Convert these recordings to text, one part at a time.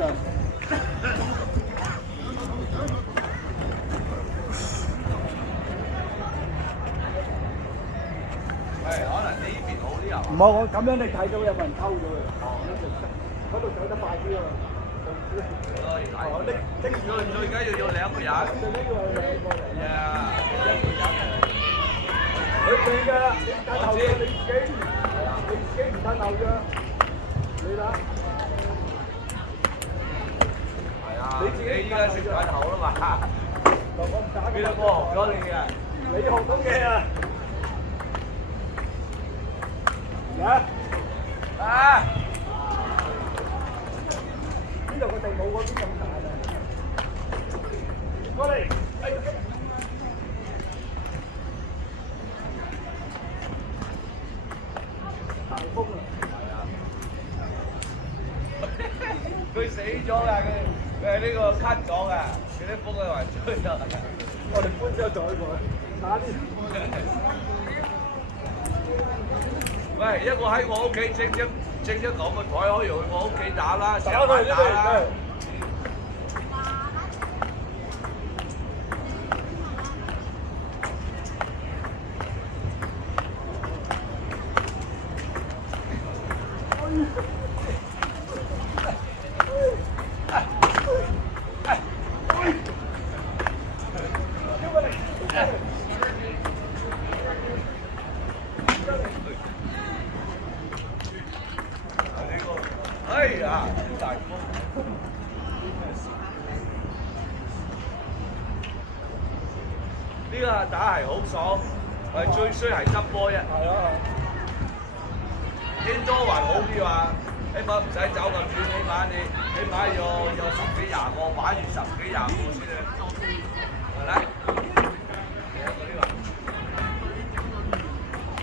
就。係，可能你呢邊好啲啊？唔好，我咁樣你睇到有冇人偷咗佢？嗰度走得快啲啊！最緊要兩個人。最緊要係兩個人。呀，佢哋㗎，你帶頭嘅你自己，你自己唔帶頭嘅，你睇。係啊，你依家識帶頭啦嘛？我唔打嘅。邊個學咗你啊？你學到嘅啊！啊！啊！呢度個地冇嗰邊咁大啊！過嚟，大風啊！佢死咗㗎，佢呢個咳咗㗎，佢啲風係還吹咗。我哋搬咗袋過去，打啲。喂，一個喺我屋企整咗咁嘅台，可以去我屋企打啦，成日打打啦。哎呀，大風！呢個打係好爽，係最衰係執波啫。係啊！應多還好啲嘛，起碼唔使走咁遠，起碼有十幾廿個，玩完十幾廿個先啦。係咪？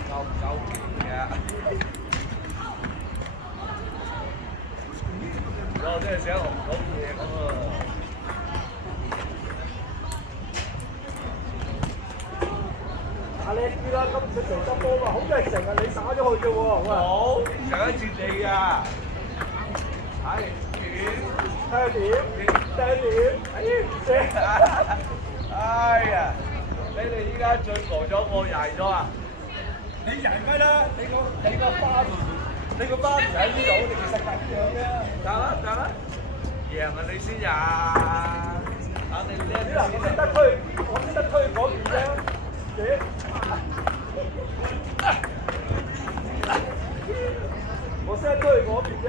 夠唔夠勁嘅？我真係想學到嘢咁啊！打叻啲啦，今次成執波嘛，好似係成日你打咗去啫喎，好，上一次你啊，係點？睇下點？睇下點？哎呀，你哋依家最忙咗，我贏咗啊！你贏咩啦？你個巴唔喺呢度，你其實咁樣啫。得啦，贏啊你先贏，等你叻嗱，我識得推嗰邊啫。我識得推嗰邊啫。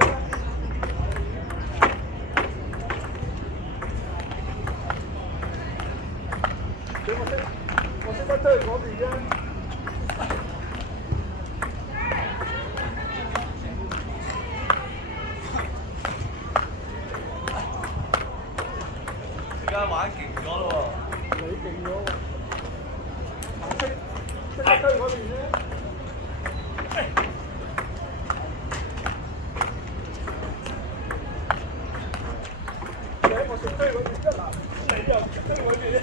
我識得推嗰邊啫。而家玩勁咗咯喎！你勁咗喎！識得推嗰邊啫。我識推嗰邊啫嗱，你又唔識推嗰邊啫。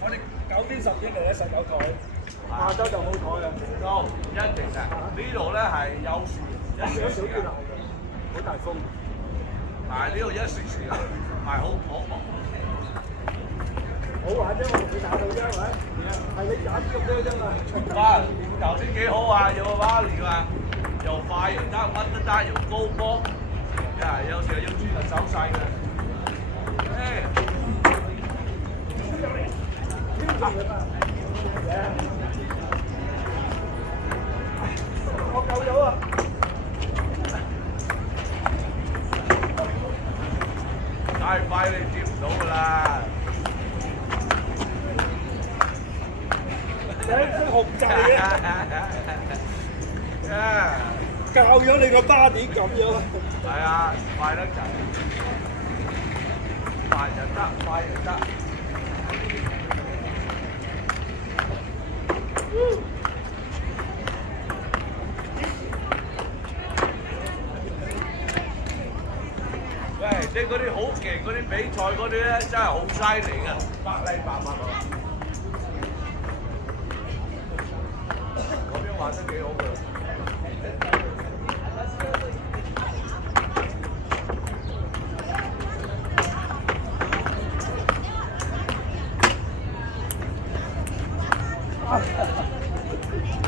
我哋9邊10邊嚟咧實有台，亞洲就冇台啦。都唔一定嘅，呢度咧係有樹，有小雨流嘅，好大風。但係呢度一時時啊，係好忙。好玩啫，我同你打到啫，係咪？係你打啲咁多啫嘛。哇！頭先幾好啊，有個蛙連啊，又快又得，乜都得，又高波，啊！有時候要專人手勢嘅。我夠咗啊！太快你接唔到㗎啦！你識紅掣嘅，教咗你個巴點咁樣。係啊，快得滯，快就得，快就得。喂，你嗰啲好勁嗰啲比賽嗰啲咧，真係好犀利㗎，百禮百物啊！玩得幾好㗎。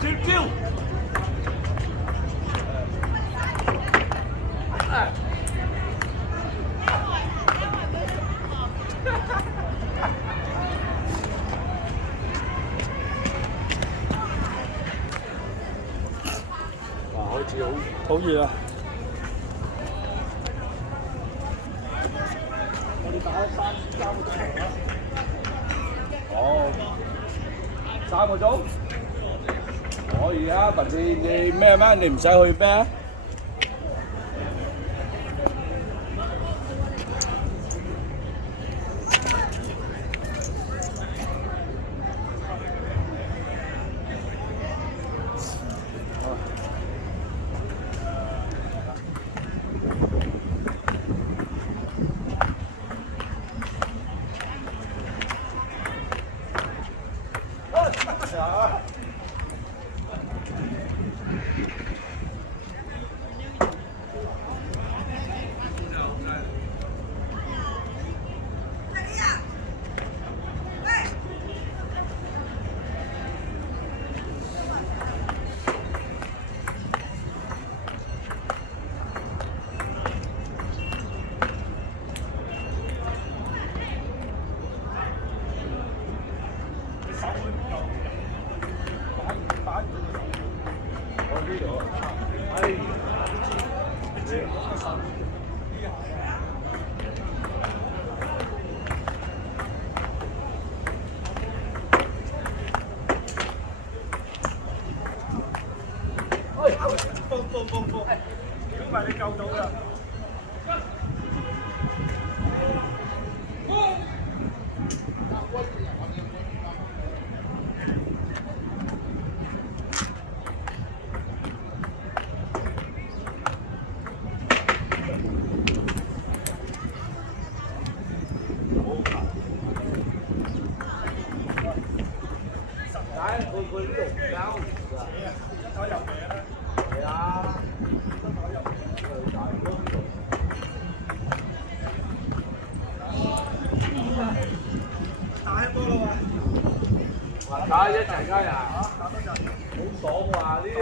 招招！哇！好似好熱啊！我哋打3個鐘頭啊！哦，3個鐘？可以啊，問你咩咩？你唔使去咩？放，如果唔係你救到㗎。佢呢度唔交㗎，一台入嚟啦。係啊，一台入嚟大哥呢度。打波啦喎！話打一齊雞啊！打多陣，好爽喎！呢啲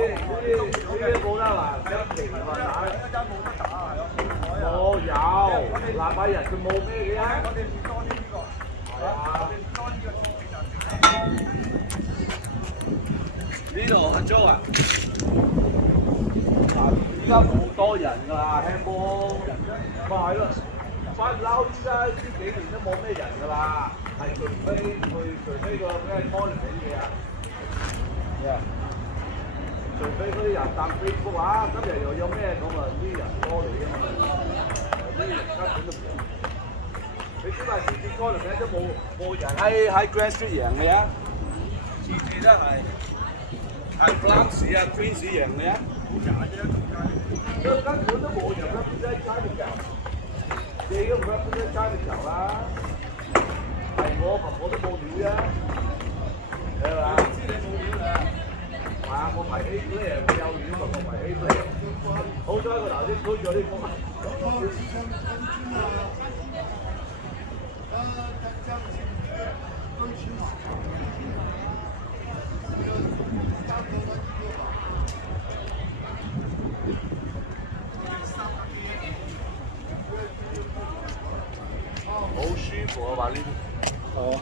冇得話一期話打，一陣冇得打係咯。冇有，禮拜日佢冇咩嘅。我哋唔多啲呢個。係啊。我哋唔多呢個。呢度合租啊！嗱，依家冇多人㗎啦，輕波咪係咯，翻撈依家呢幾年都冇咩人㗎啦，係除非個咩 tournament 嘢啊，除非嗰啲人搭 Facebook 啊，今日又有咩咁啊，啲人多嚟啊嘛，啲人根本都唔嚟。你知唔知次次 tournament 都冇人喺 Grand Street 贏嘅啊？次次都係。係 Flux 啊 ，Queens 贏你啊！好假啫，根本都冇人啦，邊使揸隻球？你都唔得，邊使揸隻球啦？係我都冇料啫，係嘛？知你冇料啦。係啊，我排 A player，佢有料咪我排 A player。好彩個頭先推咗啲波。好舒服啊！玩呢啲。哦。